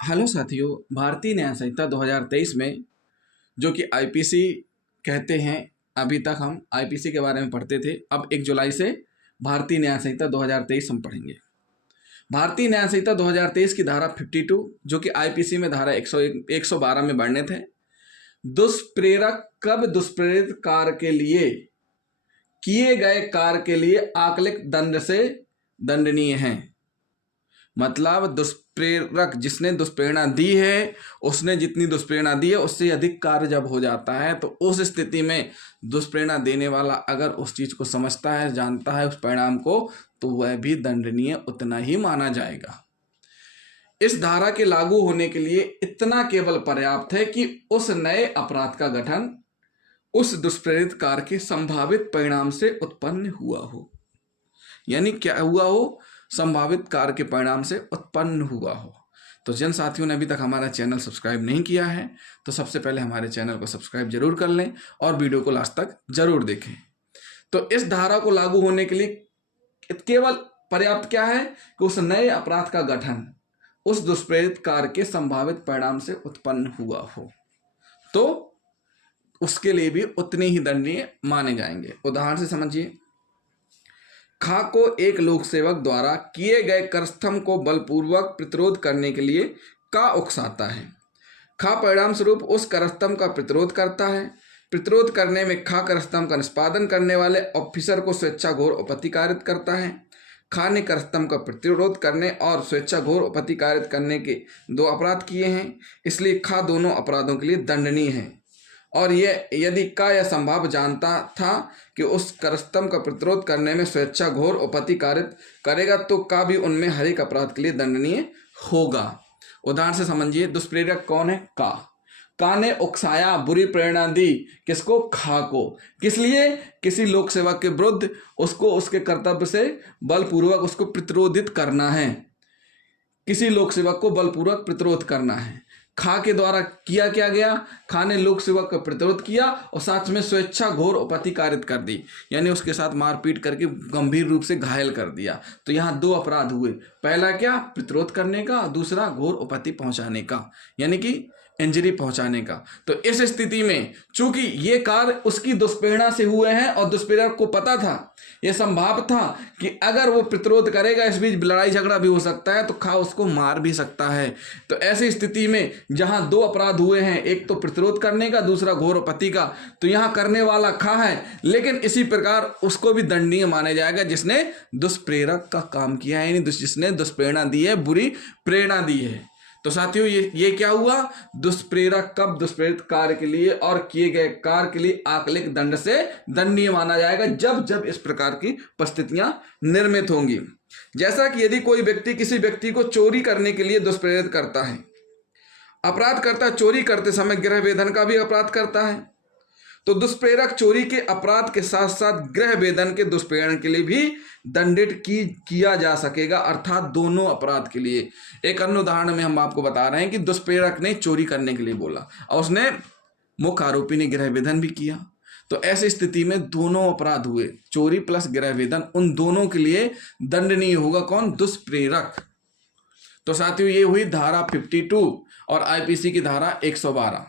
Hello साथियों, भारतीय न्याय संहिता 2023 में जो कि आईपीसी कहते हैं, अभी तक हम आईपीसी के बारे में पढ़ते थे। अब 1 जुलाई से भारतीय न्याय संहिता 2023 हम पढ़ेंगे। भारतीय न्याय संहिता 2023 की धारा 52 जो कि आईपीसी में धारा 112 में वर्णित है। दुष्प्रेरक कब दुष्प्रेरित कार्य के लिए किए गए कार्य के लिए आकलित दंड से दंडनीय है। मतलब दुष्प्रेरक जिसने दुष्प्रेरणा दी है, उसने जितनी दुष्प्रेरणा दी है उससे अधिक कार्य जब हो जाता है तो उस स्थिति में दुष्प्रेरणा देने वाला अगर उस चीज को समझता है, जानता है उस परिणाम को, तो वह भी दंडनीय उतना ही माना जाएगा। इस धारा के लागू होने के लिए इतना केवल पर्याप्त है कि उस नए अपराध का गठन उस दुष्प्रेरित कार्य के संभावित परिणाम से उत्पन्न हुआ हो। यानी क्या हुआ हो? संभावित कार्य के परिणाम से उत्पन्न हुआ हो। तो जिन साथियों ने अभी तक हमारा चैनल सब्सक्राइब नहीं किया है तो सबसे पहले हमारे चैनल को सब्सक्राइब जरूर कर लें और वीडियो को लास्ट तक जरूर देखें। तो इस धारा को लागू होने के लिए केवल पर्याप्त क्या है कि उस नए अपराध का गठन उस दुष्प्रेरित कार्य के संभावित परिणाम से उत्पन्न हुआ हो, तो उसके लिए भी उतने ही दंडनीय माने जाएंगे। उदाहरण से समझिए, खा को एक लोक सेवक द्वारा किए गए करस्तंभ को बलपूर्वक प्रतिरोध करने के लिए का उकसाता है। खा परिणाम स्वरूप उस करस्तंभ का प्रतिरोध करता है। प्रतिरोध करने में खा करस्तंभ का निष्पादन करने वाले ऑफिसर को स्वेच्छा घोर उपपत्ति कारित करता है। खा ने करस्तंभ का प्रतिरोध करने और स्वेच्छा घोर उपपत्ति कारित करने के 2 अपराध किए हैं, इसलिए खा दोनों अपराधों के लिए दंडनीय है। और यह यदि का यह संभव जानता था कि उस करस्तंभ का प्रतिरोध करने में स्वेच्छा घोर उपपत्ति कारित करेगा तो का भी उनमें हर एक अपराध के लिए दंडनीय होगा। उदाहरण से समझिए, दुष्प्रेरक कौन है? का ने उकसाया, बुरी प्रेरणा दी किसको? खा को। किस लिए? किसी लोक सेवक के विरुद्ध उसको उसके कर्तव्य से बलपूर्वक उसको प्रतिरोधित करना है। किसी लोक सेवक को बलपूर्वक प्रतिरोध करना है। खा के द्वारा किया क्या गया? खा ने लोक सेवक का प्रतिरोध किया और साथ में स्वेच्छा घोर उपपत्ति कारित कर दी, यानी उसके साथ मारपीट करके गंभीर रूप से घायल कर दिया। तो यहाँ 2 अपराध हुए। पहला क्या? प्रतिरोध करने का, दूसरा घोर उपपत्ति पहुंचाने का, यानी कि इंजरी पहुंचाने का। तो इस स्थिति में चूंकि ये कार्य उसकी दुष्प्रेरणा से हुए हैं और दुष्प्रेरक को पता था, यह संभव था कि अगर वो प्रतिरोध करेगा इस बीच लड़ाई झगड़ा भी हो सकता है, तो खा उसको मार भी सकता है। तो ऐसी स्थिति में जहां 2 अपराध हुए हैं, एक तो प्रतिरोध करने का, दूसरा घोर उपपत्ति का, तो यहां करने वाला खा है, लेकिन इसी प्रकार उसको भी दंडनीय माना जाएगा जिसने दुष्प्रेरक का काम किया है, यानी जिसने दुष्प्रेरणा दी है, बुरी प्रेरणा दी है। तो साथियों, ये क्या हुआ? दुष्प्रेरक कब दुष्प्रेरित कार्य के लिए और किए गए कार्य के लिए आकलित दंड से दंडनीय माना जाएगा जब जब इस प्रकार की परिस्थितियां निर्मित होंगी। जैसा कि यदि कोई व्यक्ति किसी व्यक्ति को चोरी करने के लिए दुष्प्रेरित करता है, अपराध करता, चोरी करते समय गृह वेधन का भी अपराध करता है, तो दुष्प्रेरक चोरी के अपराध के साथ साथ गृह वेधन के दुष्प्रेरण के लिए भी दंडित किया जा सकेगा, अर्थात दोनों अपराध के लिए। एक अन्य उदाहरण में हम आपको बता रहे हैं कि दुष्प्रेरक ने चोरी करने के लिए बोला और उसने मुख्य आरोपी ने गृह वेधन भी किया, तो ऐसी स्थिति में दोनों अपराध हुए, चोरी प्लस गृह वेधन, उन दोनों के लिए दंडनीय होगा कौन? दुष्प्रेरक। तो साथियों, ये हुई धारा 52 और आईपीसी की धारा 112।